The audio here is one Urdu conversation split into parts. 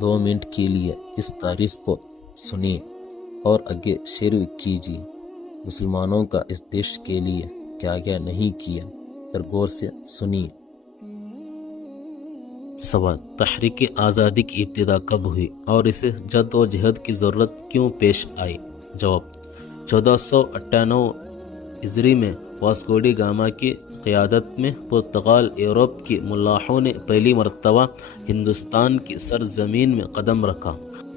2 منٹ کے لیے اس تاریخ کو سنیے اور آگے شیئر کیجیے۔ مسلمانوں کا اس دیش کے لیے کیا کیا نہیں کیا، ذرا غور سے سنیے۔ سوال: تحریک آزادی کی ابتدا کب ہوئی اور اسے جد و جہد کی ضرورت کیوں پیش آئی؟ جواب: 1498 ہجری میں واسکو ڈی گاما کی قیادت میں پرتگال یورپ کے ملاحوں نے پہلی مرتبہ ہندوستان کی سرزمین میں قدم رکھا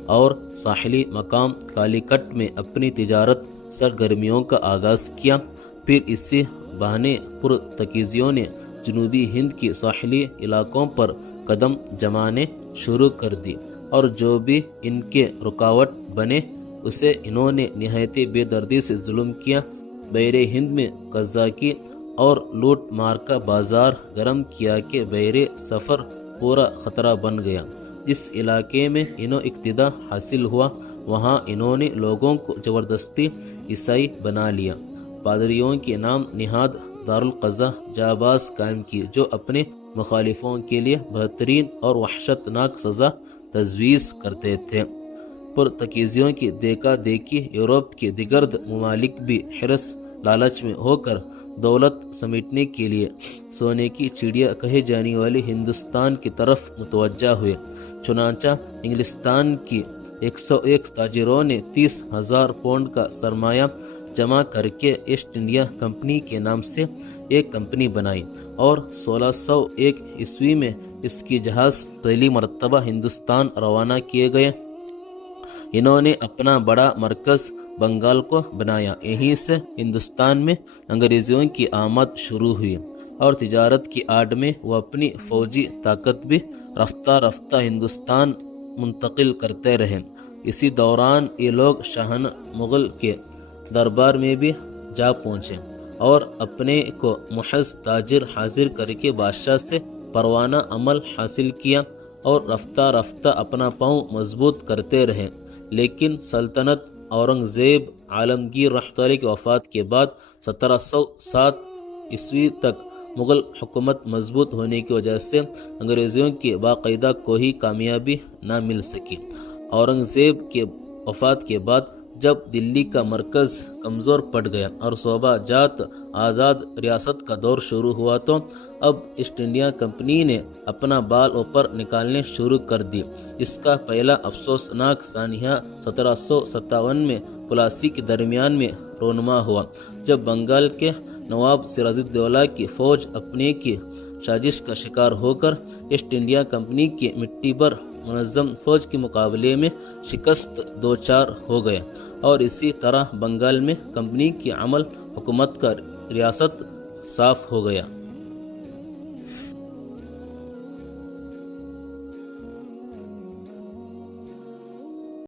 اور ساحلی مقام کالیکٹ میں اپنی تجارت سرگرمیوں کا آغاز کیا۔ پھر اسی بہانے پرتگیزیوں نے جنوبی ہند کے ساحلی علاقوں پر قدم جمانے شروع کر دی اور جو بھی ان کے رکاوٹ بنے اسے انہوں نے نہایت بے دردی سے ظلم کیا۔ بحر ہند میں قزاقی اور لوٹ مار کا بازار گرم کیا کہ بحر سفر پورا خطرہ بن گیا۔ جس علاقے میں انہوں اقتدار حاصل ہوا وہاں انہوں نے لوگوں کو زبردستی عیسائی بنا لیا۔ پادریوں کے نام نہاد دارالقضا جاباز قائم کی جو اپنے مخالفوں کے لیے بہترین اور وحشتناک سزا تجویز کرتے تھے۔ پرتگیزیوں کی دیکھا دیکھی یورپ کے دیگر ممالک بھی حرص لالچ میں ہو کر دولت سمیٹنے کے لیے سونے کی چڑیا کہے جانے والے ہندوستان کی طرف متوجہ ہوئے۔ چنانچہ انگلستان کی 101 تاجروں نے 30,000 پاؤنڈ کا سرمایہ جمع کر کے ایسٹ انڈیا کمپنی کے نام سے ایک کمپنی بنائی اور 1601 عیسوی میں اس کی جہاز پہلی مرتبہ ہندوستان روانہ کیے گئے۔ انہوں نے اپنا بڑا مرکز بنگال کو بنایا۔ یہیں سے ہندوستان میں انگریزوں کی آمد شروع ہوئی اور تجارت کی آڑ میں وہ اپنی فوجی طاقت بھی رفتہ رفتہ ہندوستان منتقل کرتے رہے۔ اسی دوران یہ لوگ شاہانہ مغل کے دربار میں بھی جا پہنچے اور اپنے کو محض تاجر حاضر کر کے بادشاہ سے پروانہ عمل حاصل کیا اور رفتہ رفتہ اپنا پاؤں مضبوط کرتے رہے۔ لیکن سلطنت اورنگزیب عالمگیر رحمۃ اللہ کی وفات کے بعد 1707 عیسوی تک مغل حکومت مضبوط ہونے کی وجہ سے انگریزوں کی باقاعدہ کوئی کامیابی نہ مل سکی۔ اورنگزیب کے وفات کے بعد جب دلی کا مرکز کمزور پڑ گیا اور صوبہ جات آزاد ریاست کا دور شروع ہوا تو اب ایسٹ انڈیا کمپنی نے اپنا بال اوپر نکالنے شروع کر دی۔ اس کا پہلا افسوسناک سانحہ 1757 میں پلاسی کے درمیان میں رونما ہوا جب بنگال کے نواب سراج الدولہ کی فوج اپنے کی سازش کا شکار ہو کر ایسٹ انڈیا کمپنی کی مٹی بھر منظم فوج کے مقابلے میں شکست دوچار ہو گیا اور اسی طرح بنگال میں کمپنی کی عمل حکومت کا ریاست صاف ہو گیا۔